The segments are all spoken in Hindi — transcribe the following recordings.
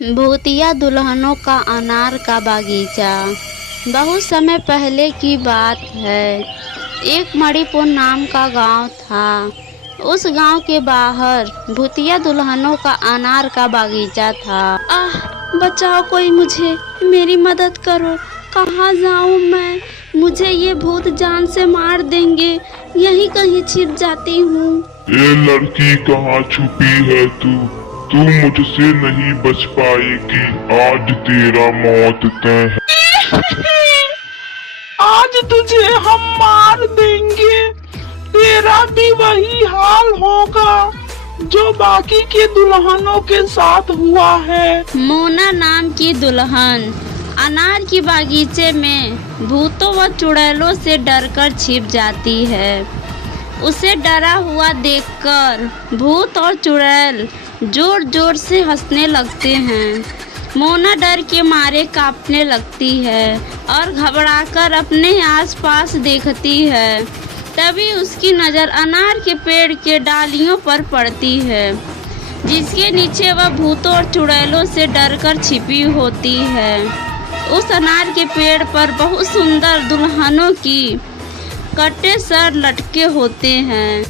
भूतिया दुल्हनों का अनार का बागीचा। बहुत समय पहले की बात है। एक मणिपुर नाम का गांव था। उस गांव के बाहर भूतिया दुल्हनों का अनार का बागीचा था। बचाओ कोई, मुझे मेरी मदद करो। कहाँ जाऊँ मैं? मुझे ये भूत जान से मार देंगे। यहीं कहीं छिप जाती हूँ। ये लड़की कहाँ छुपी है तू मुझसे नहीं बच पाएगी। आज तेरा मौत तय है। आज तुझे हम मार देंगे। तेरा भी वही हाल होगा जो बाकी के दुल्हनों के साथ हुआ है। मोना नाम की दुल्हन अनार की बागीचे में भूतों व चुड़ैलों से डरकर छिप जाती है। उसे डरा हुआ देखकर भूत और चुड़ैल जोर जोर से हंसने लगते हैं। मोना डर के मारे कांपने लगती है और घबराकर अपने आसपास देखती है। तभी उसकी नज़र अनार के पेड़ के डालियों पर पड़ती है, जिसके नीचे वह भूतों और चुड़ैलों से डरकर छिपी होती है। उस अनार के पेड़ पर बहुत सुंदर दुल्हनों की कटे सर लटके होते हैं।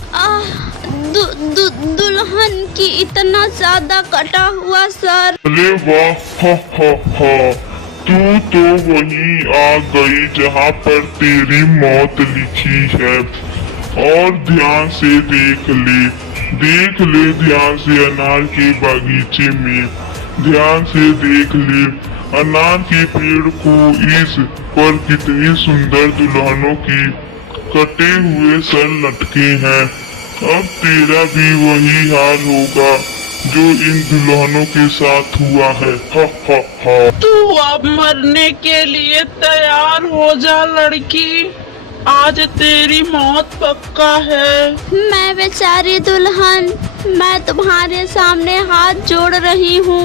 दुल्हन की इतना ज्यादा कटा हुआ सर। अरे वाह, हा। तू तो वहीं आ गई जहाँ पर तेरी मौत लिखी है। और ध्यान से देख ले ध्यान से अनार के बागीचे में। ध्यान से देख ले अनार के पेड़ को। इस पर कितनी सुंदर दुल्हनों की कटे हुए सर लटके हैं। अब तेरा भी वही हाल होगा जो इन दुल्हनों के साथ हुआ है। हा। तू अब मरने के लिए तैयार हो जा लड़की। आज तेरी मौत पक्का है। मैं बेचारी दुल्हन, मैं तुम्हारे सामने हाथ जोड़ रही हूँ।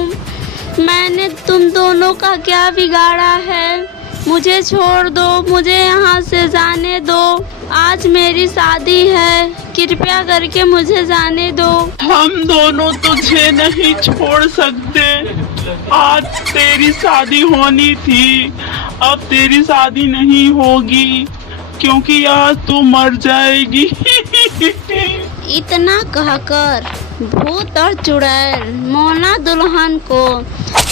मैंने तुम दोनों का क्या बिगाड़ा है? मुझे छोड़ दो, मुझे यहाँ से जाने दो। आज मेरी शादी है, कृपया करके मुझे जाने दो। हम दोनों तुझे नहीं छोड़ सकते। आज तेरी शादी होनी थी, अब तेरी शादी नहीं होगी क्योंकि आज तू मर जाएगी। इतना कहकर भूत और चुड़ैल मोना दुल्हन को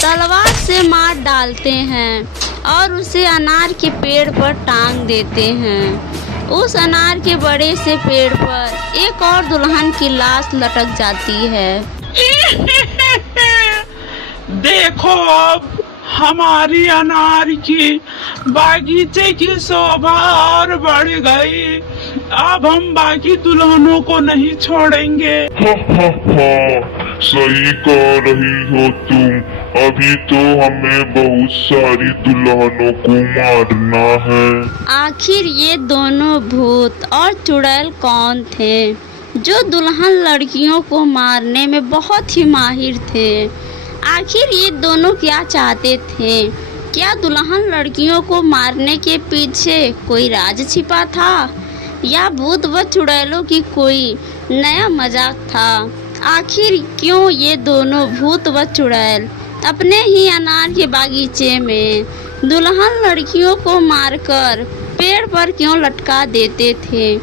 तलवार से मार डालते हैं और उसे अनार के पेड़ पर टांग देते हैं। उस अनार के बड़े से पेड़ पर एक और दुल्हन की लाश लटक जाती है। देखो, अब हमारी अनार की बागीचे की शोभा और बढ़ गई। अब हम बाकी दुल्हनों को नहीं छोड़ेंगे। हा। सही कह रही हो तुम। अभी तो हमें बहुत सारी दुल्हनों को मारना है। आखिर ये दोनों भूत और चुड़ैल कौन थे जो दुल्हन लड़कियों को मारने में बहुत ही माहिर थे? आखिर ये दोनों क्या चाहते थे? क्या दुल्हन लड़कियों को मारने के पीछे कोई राज छिपा था या भूत व चुड़ैलों की कोई नया मजाक था? आखिर क्यों ये दोनों भूत व चुड़ैल अपने ही अनार के बागीचे में दुल्हन लड़कियों को मारकर पेड़ पर क्यों लटका देते थे?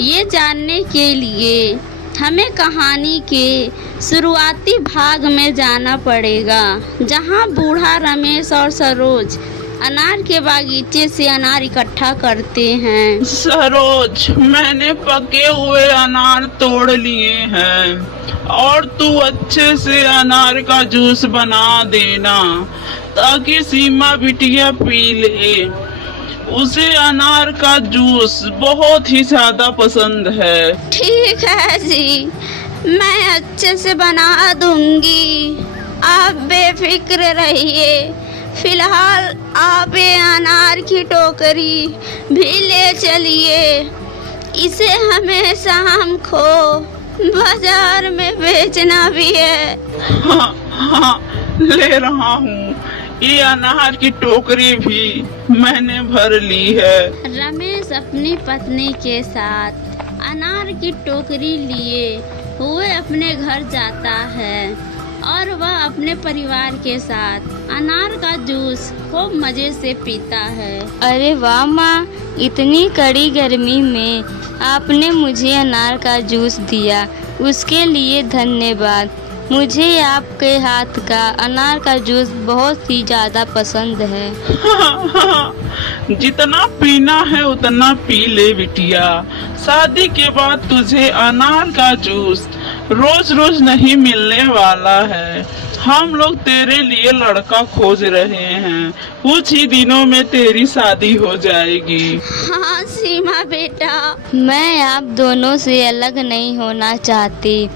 ये जानने के लिए हमें कहानी के शुरुआती भाग में जाना पड़ेगा, जहां बूढ़ा रमेश और सरोज अनार के बागीचे से अनार इकट्ठा करते हैं। सरोज, मैंने पके हुए अनार तोड़ लिए हैं और तू अच्छे से अनार का जूस बना देना ताकि सीमा बिटिया पी ले। उसे अनार का जूस बहुत ही ज्यादा पसंद है। ठीक है जी, मैं अच्छे से बना दूंगी। आप बेफिक्र रहिए। फिलहाल आप ये अनार की टोकरी भी ले चलिए। इसे हमें शाम को बाजार में बेचना भी है। हाँ, ले रहा हूँ। ये अनार की टोकरी भी मैंने भर ली है। रमेश अपनी पत्नी के साथ अनार की टोकरी लिए हुए अपने घर जाता है। और वह अपने परिवार के साथ अनार का जूस खूब मजे से पीता है। अरे वाह माँ, इतनी कड़ी गर्मी में आपने मुझे अनार का जूस दिया, उसके लिए धन्यवाद। मुझे आपके हाथ का अनार का जूस बहुत ही ज़्यादा पसंद है। जितना पीना है उतना पी ले बिटिया। शादी के बाद तुझे अनार का जूस रोज रोज नहीं मिलने वाला है। हम लोग तेरे लिए लड़का खोज रहे हैं, कुछ ही दिनों में तेरी शादी हो जाएगी। हाँ सीमा बेटा, मैं आप दोनों से अलग नहीं होना चाहती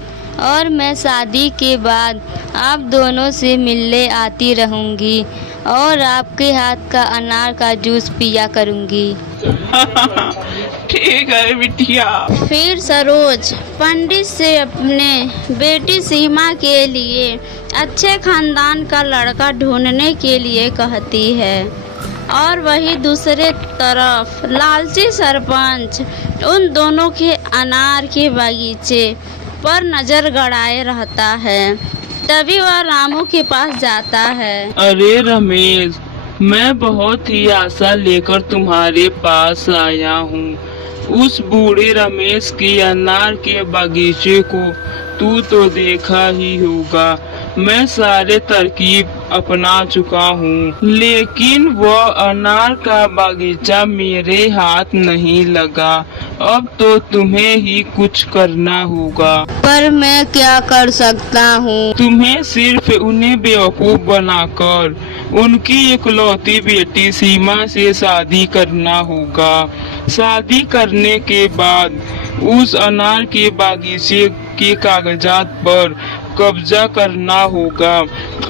और मैं शादी के बाद आप दोनों से मिलने आती रहूंगी और आपके हाथ का अनार का जूस पिया करूंगी। ठीक है बिटिया। फिर सरोज पंडित से अपने बेटी सीमा के लिए अच्छे खानदान का लड़का ढूंढने के लिए कहती है और वही दूसरे तरफ लालची सरपंच उन दोनों के अनार के बगीचे पर नजर गड़ाए रहता है। तभी वह रामू के पास जाता है। अरे रमेश, मैं बहुत ही आशा लेकर तुम्हारे पास आया हूँ। उस बूढ़े रमेश के अनार के बगीचे को तू तो देखा ही होगा। मैं सारे तरकीब अपना चुका हूँ, लेकिन वह अनार का बगीचा मेरे हाथ नहीं लगा। अब तो तुम्हें ही कुछ करना होगा। पर मैं क्या कर सकता हूँ? तुम्हें सिर्फ उन्हें बेवकूफ बनाकर उनकी इकलौती बेटी सीमा से शादी करना होगा। शादी करने के बाद उस अनार के बागीचे के कागजात पर कब्जा करना होगा।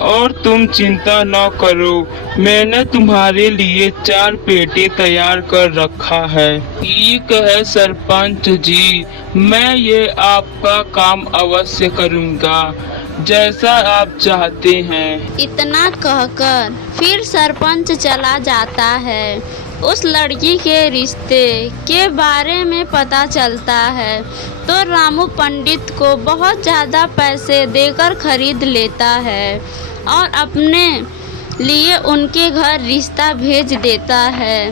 और तुम चिंता न करो, मैंने तुम्हारे लिए 4 पेटी तैयार कर रखा है। ठीक है सरपंच जी, मैं ये आपका काम अवश्य करूँगा, जैसा आप चाहते हैं। इतना कहकर फिर सरपंच चला जाता है। उस लड़की के रिश्ते के बारे में पता चलता है तो रामू पंडित को बहुत ज़्यादा पैसे देकर खरीद लेता है और अपने लिए उनके घर रिश्ता भेज देता है।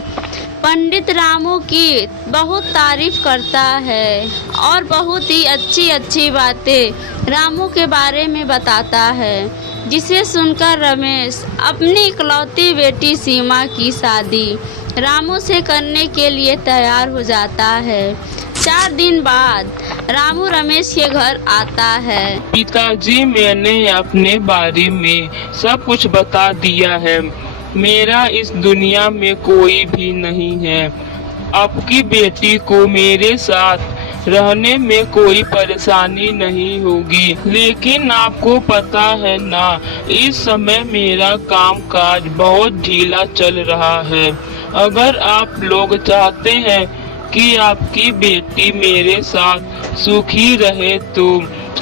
पंडित रामू की बहुत तारीफ करता है और बहुत ही अच्छी अच्छी बातें रामू के बारे में बताता है, जिसे सुनकर रमेश अपनी इकलौती बेटी सीमा की शादी रामू से करने के लिए तैयार हो जाता है। 4 दिन बाद रामू रमेश के घर आता है। पिताजी, मैंने अपने बारे में सब कुछ बता दिया है। मेरा इस दुनिया में कोई भी नहीं है। आपकी बेटी को मेरे साथ रहने में कोई परेशानी नहीं होगी, लेकिन आपको पता है ना, इस समय मेरा कामकाज बहुत ढीला चल रहा है। अगर आप लोग चाहते हैं कि आपकी बेटी मेरे साथ सुखी रहे तो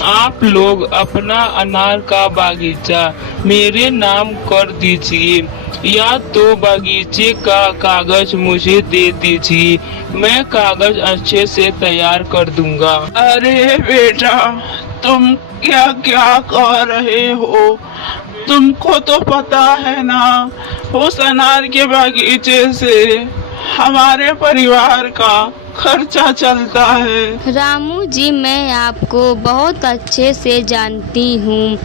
आप लोग अपना अनार का बागीचा मेरे नाम कर दीजिए, या तो बागीचे का कागज मुझे दे दीजिए। मैं कागज अच्छे से तैयार कर दूंगा। अरे बेटा, तुम क्या क्या कह रहे हो? तुमको तो पता है ना, उस अनार के बागीचे से हमारे परिवार का खर्चा चलता है। रामू जी, मैं आपको बहुत अच्छे से जानती हूँ।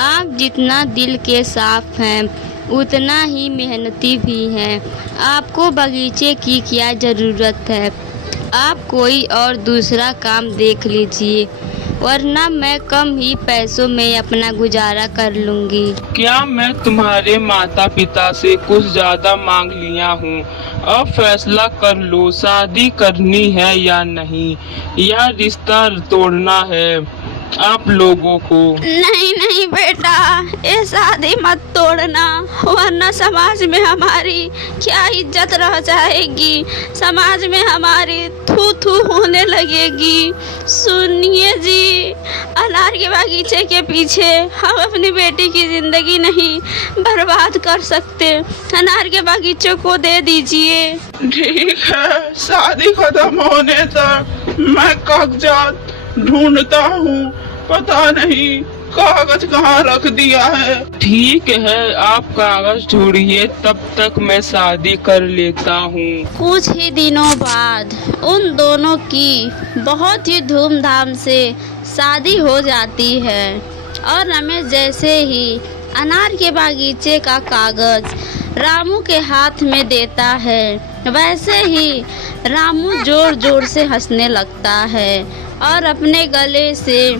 आप जितना दिल के साफ हैं उतना ही मेहनती भी हैं। आपको बगीचे की क्या ज़रूरत है? आप कोई और दूसरा काम देख लीजिए, वरना मैं कम ही पैसों में अपना गुजारा कर लूँगी। क्या मैं तुम्हारे माता पिता से कुछ ज्यादा मांग लिया हूँ? अब फैसला कर लो, शादी करनी है या नहीं, या रिश्ता तोड़ना है आप लोगों को। नहीं नहीं बेटा, ये शादी मत तोड़ना, वरना समाज में हमारी क्या इज्जत रह जाएगी। समाज में हमारी थू थू होने लगेगी। सुनिए जी, अनार के बागीचे के पीछे हम अपनी बेटी की जिंदगी नहीं बर्बाद कर सकते। अनार के बागीचे को दे दीजिए। ठीक है, शादी खत्म होने तक मैं कागजात ढूंढता हूँ। पता नहीं कागज कहाँ रख दिया है? ठीक है, आप कागज ढूंढिए, तब तक मैं शादी कर लेता हूँ। कुछ ही दिनों बाद उन दोनों की बहुत ही धूमधाम से शादी हो जाती है और रमेश जैसे ही अनार के बागीचे का कागज रामू के हाथ में देता है, वैसे ही रामू जोर जोर से हंसने लगता है और अपने गले से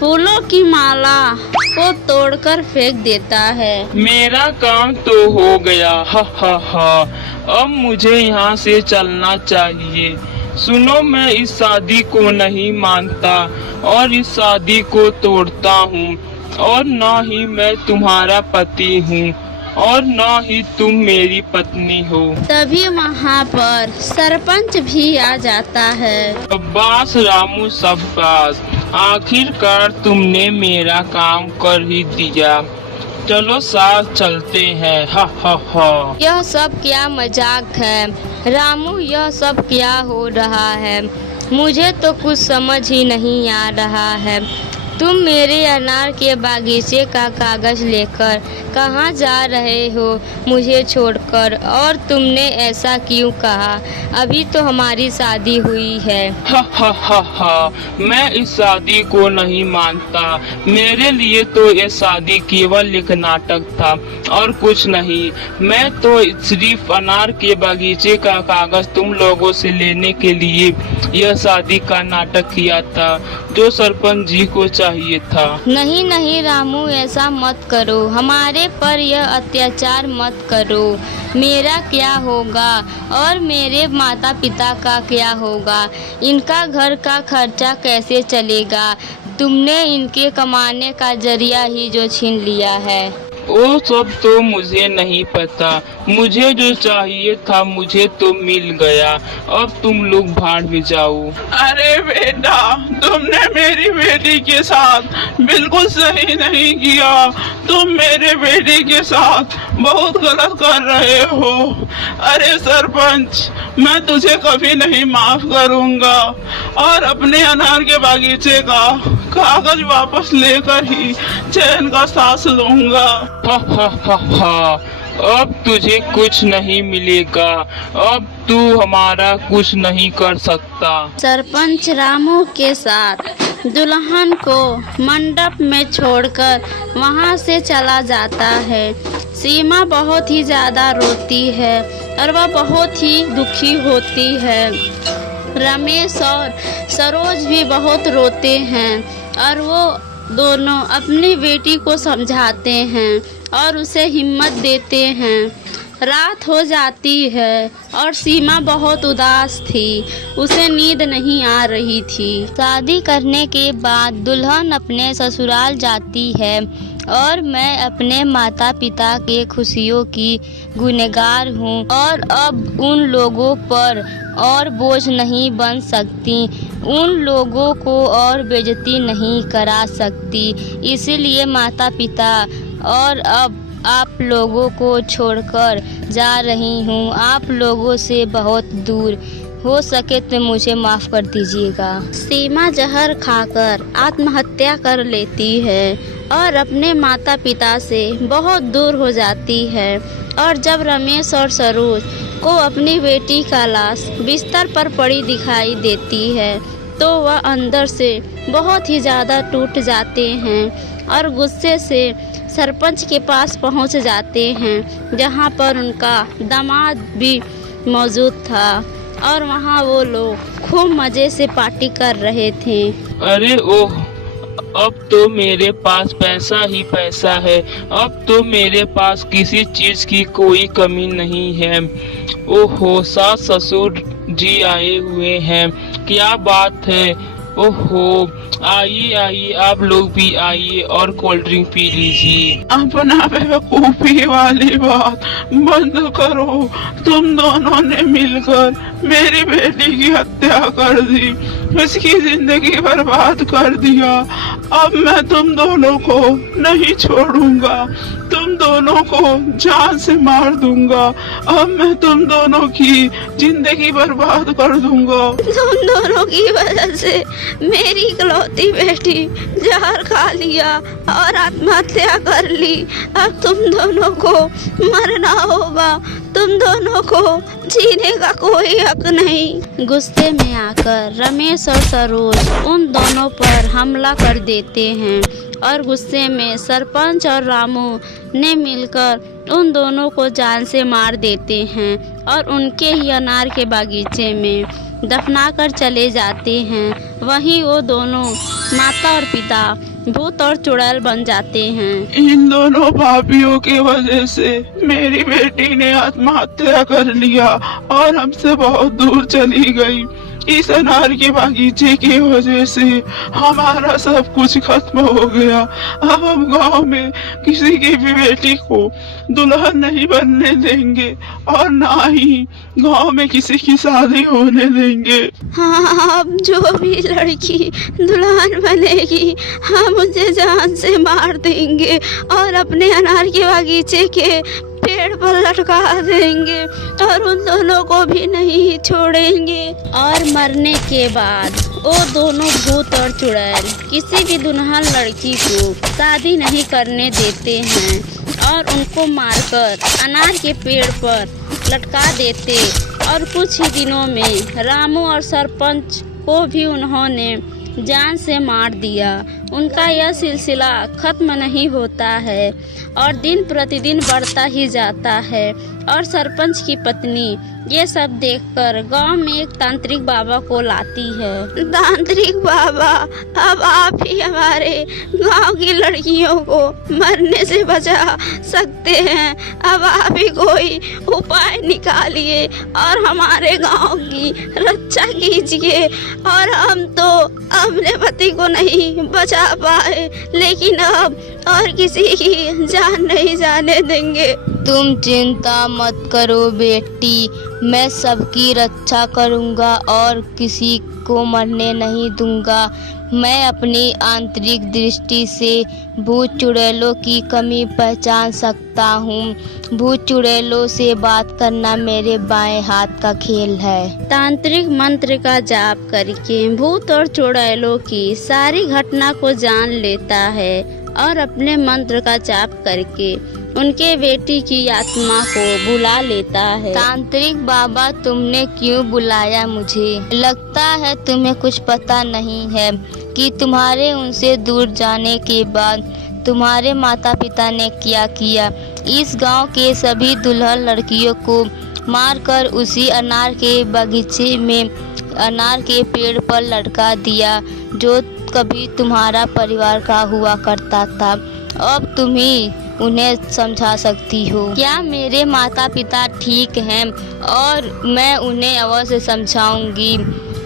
फूलों की माला को तोड़कर फेंक देता है। मेरा काम तो हो गया, हा हा हा। अब मुझे यहाँ से चलना चाहिए। सुनो, मैं इस शादी को नहीं मानता और इस शादी को तोड़ता हूँ, और न ही मैं तुम्हारा पति हूँ और न ही तुम मेरी पत्नी हो। तभी वहाँ पर सरपंच भी आ जाता है। शाबाश रामू, शाबाश, आखिरकार तुमने मेरा काम कर ही दिया। चलो साथ चलते हैं, हा हा हा। यह सब क्या मजाक है रामू, यह सब क्या हो रहा है? मुझे तो कुछ समझ ही नहीं आ रहा है। तुम मेरे अनार के बागीचे का कागज लेकर कहाँ जा रहे हो मुझे छोड़कर, और तुमने ऐसा क्यों कहा? अभी तो हमारी शादी हुई है। हा हा हा हा, मैं इस शादी को नहीं मानता। मेरे लिए तो ये शादी केवल एक नाटक था और कुछ नहीं। मैं तो सिर्फ अनार के बागीचे का कागज तुम लोगों से लेने के लिए यह शादी का नाटक किया था, जो सरपंच जी को चाहिए था। नहीं नहीं रामू, ऐसा मत करो, हमारे पर यह अत्याचार मत करो। मेरा क्या होगा और मेरे माता पिता का क्या होगा? इनका घर का खर्चा कैसे चलेगा? तुमने इनके कमाने का जरिया ही जो छीन लिया है। वो सब तो मुझे नहीं पता। मुझे जो चाहिए था मुझे तो मिल गया। अब तुम लोग भाड़ में जाओ। अरे बेटा, तुमने मेरी बेटी के साथ बिल्कुल सही नहीं किया। तुम मेरे बेटी के साथ बहुत गलत कर रहे हो। अरे सरपंच, मैं तुझे कभी नहीं माफ करूंगा और अपने अनार के बागीचे का कागज वापस लेकर ही चैन का सांस लूंगा। हा हा हा हा, अब तुझे कुछ नहीं मिलेगा। अब तू हमारा कुछ नहीं कर सकता। सरपंच रामू के साथ दुल्हन को मंडप में छोड़कर वहां से चला जाता है। सीमा बहुत ही ज्यादा रोती है और वह बहुत ही दुखी होती है। रमेश और सरोज भी बहुत रोते हैं और वो दोनों अपनी बेटी को समझाते हैं और उसे हिम्मत देते हैं। रात हो जाती है और सीमा बहुत उदास थी, उसे नींद नहीं आ रही थी। शादी करने के बाद दुल्हन अपने ससुराल जाती है और मैं अपने माता पिता के खुशियों की गुनहगार हूँ और अब उन लोगों पर और बोझ नहीं बन सकती, उन लोगों को और बेइज्जती नहीं करा सकती। इसीलिए माता पिता और अब आप लोगों को छोड़कर जा रही हूँ, आप लोगों से बहुत दूर। हो सके तो मुझे माफ़ कर दीजिएगा। सीमा जहर खाकर आत्महत्या कर लेती है और अपने माता पिता से बहुत दूर हो जाती है। और जब रमेश और सरोज को अपनी बेटी का लाश बिस्तर पर पड़ी दिखाई देती है तो वह अंदर से बहुत ही ज़्यादा टूट जाते हैं और गुस्से से सरपंच के पास पहुंच जाते हैं, जहां पर उनका दामाद भी मौजूद था और वहां वो लोग खूब मज़े से पार्टी कर रहे थे। अरे ओह, अब तो मेरे पास पैसा ही पैसा है। अब तो मेरे पास किसी चीज की कोई कमी नहीं है। ओहो, सास ससुर जी आए हुए हैं, क्या बात है। ओहो, आइए आइए, आप लोग भी आइए और कोल्ड ड्रिंक पी लीजिए। अपना बेवकूफी वाली बात बंद करो। तुम दोनों ने मिलकर मेरी बेटी की हत्या कर दी, उसकी जिंदगी बर्बाद कर दिया। अब मैं तुम दोनों को नहीं छोड़ूंगा। तुम दोनों को जान से मार दूंगा। अब मैं तुम दोनों की जिंदगी बर्बाद कर दूंगा। तुम दोनों की वजह से मेरी इकलौती बेटी जहर खा लिया और आत्महत्या कर ली। अब तुम दोनों को मरना होगा, तुम दोनों को जीने का कोई हक नहीं। गुस्से में आकर रमेश और सरोज उन दोनों पर हमला कर देते हैं और गुस्से में सरपंच और रामू ने मिलकर उन दोनों को जान से मार देते हैं और उनके ही अनार के बागीचे में दफनाकर चले जाते हैं। वहीं वो दोनों माता और पिता भूत और चुड़ैल बन जाते हैं। इन दोनों पापियों की वजह से मेरी बेटी ने आत्महत्या कर लिया और हमसे बहुत दूर चली गई। इस अनार के बागीचे की वजह से हमारा सब कुछ खत्म हो गया। अब हम गांव में किसी की भी बेटी को दुल्हन नहीं बनने देंगे और ना ही गांव में किसी की शादी होने देंगे। हाँ, अब जो भी लड़की दुल्हन बनेगी हम उसे जान से मार देंगे और अपने अनार के बागीचे के पेड़ पर लटका देंगे और उन दोनों को भी नहीं छोड़ेंगे। और मरने के बाद वो दोनों भूत और चुड़ैल किसी भी दुल्हन लड़की को शादी नहीं करने देते हैं और उनको मारकर अनार के पेड़ पर लटका देते। और कुछ ही दिनों में रामू और सरपंच को भी उन्होंने जान से मार दिया। उनका यह सिलसिला खत्म नहीं होता है और दिन प्रतिदिन बढ़ता ही जाता है। और सरपंच की पत्नी ये सब देखकर गांव में एक तांत्रिक बाबा को लाती है। तांत्रिक बाबा, अब आप ही हमारे गांव की लड़कियों को मरने से बचा सकते हैं। अब आप ही कोई उपाय निकालिए और हमारे गांव की रक्षा कीजिए। और हम तो अपने पति को नहीं बचा पाए, लेकिन अब और किसी की जान नहीं जाने देंगे। तुम चिंता मत करो बेटी, मैं सबकी रक्षा करूंगा और किसी को मरने नहीं दूंगा। मैं अपनी आंतरिक दृष्टि से भूत चुड़ैलों की कमी पहचान सकता हूँ। भूत चुड़ैलों से बात करना मेरे बाएं हाथ का खेल है। तांत्रिक मंत्र का जाप करके भूत और चुड़ैलों की सारी घटना को जान लेता है और अपने मंत्र का जाप करके उनके बेटी की आत्मा को बुला लेता है। तांत्रिक बाबा, तुमने क्यों बुलाया मुझे? लगता है तुम्हें कुछ पता नहीं है कि तुम्हारे उनसे दूर जाने के बाद तुम्हारे माता पिता ने क्या किया। इस गांव के सभी दुल्हन लड़कियों को मारकर उसी अनार के बगीचे में अनार के पेड़ पर लटका दिया जो कभी तुम्हारा परिवार का हुआ करता था। अब तुम ही उन्हें समझा सकती हो। क्या मेरे माता पिता ठीक हैं? और मैं उन्हें अवश्य समझाऊंगी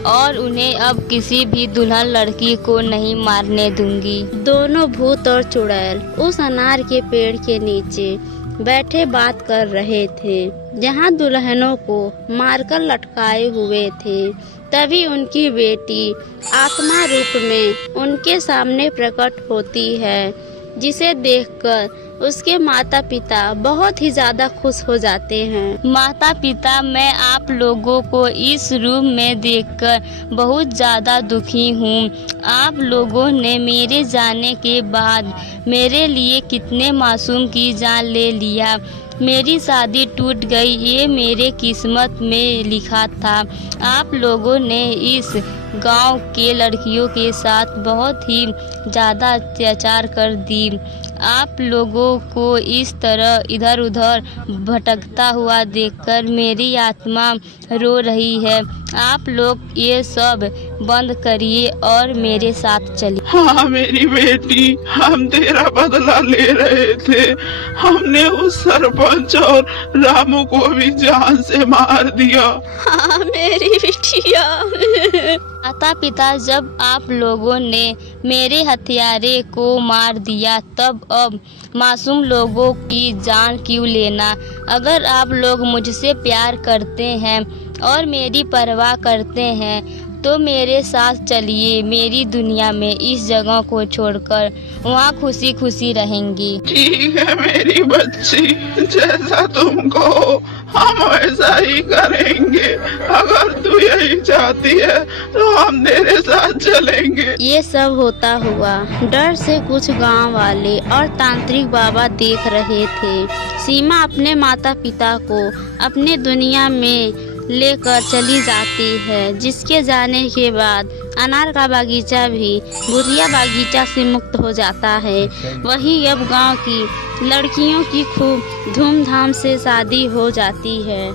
और उन्हें अब किसी भी दुल्हन लड़की को नहीं मारने दूंगी। दोनों भूत और चुड़ैल उस अनार के पेड़ के नीचे बैठे बात कर रहे थे जहाँ दुल्हनों को मारकर लटकाए हुए थे। तभी उनकी बेटी आत्मा रूप में उनके सामने प्रकट होती है, जिसे देखकर उसके माता पिता बहुत ही ज्यादा खुश हो जाते हैं। माता पिता, मैं आप लोगों को इस रूप में देखकर बहुत ज़्यादा दुखी हूँ। आप लोगों ने मेरे जाने के बाद मेरे लिए कितने मासूम की जान ले लिया। मेरी शादी टूट गई, ये मेरे किस्मत में लिखा था। आप लोगों ने इस गांव के लड़कियों के साथ बहुत ही ज़्यादा अत्याचार कर दी। आप लोगों को इस तरह इधर उधर भटकता हुआ देखकर मेरी आत्मा रो रही है। आप लोग ये सब बंद करिए और मेरे साथ चलिए। हाँ मेरी बेटी, हम तेरा बदला ले रहे थे। हमने उस सरपंच और रामू को भी जान से मार दिया। हाँ मेरी बिटिया। माता पिता, जब आप लोगों ने मेरे हत्यारे को मार दिया तब अब मासूम लोगों की जान क्यों लेना? अगर आप लोग मुझसे प्यार करते हैं और मेरी परवाह करते हैं तो मेरे साथ चलिए मेरी दुनिया में, इस जगह को छोड़कर वहाँ खुशी खुशी रहेंगी। ठीक है मेरी बच्ची, जैसा तुम कहो हम वैसा ही करेंगे। अगर तू यही चाहती है तो हम तेरे साथ चलेंगे। ये सब होता हुआ डर से कुछ गांव वाले और तांत्रिक बाबा देख रहे थे। सीमा अपने माता पिता को अपने दुनिया में लेकर चली जाती है, जिसके जाने के बाद अनार का बागीचा भी भूतिया बागीचा से मुक्त हो जाता है। वहीं अब गांव की लड़कियों की खूब धूमधाम से शादी हो जाती है।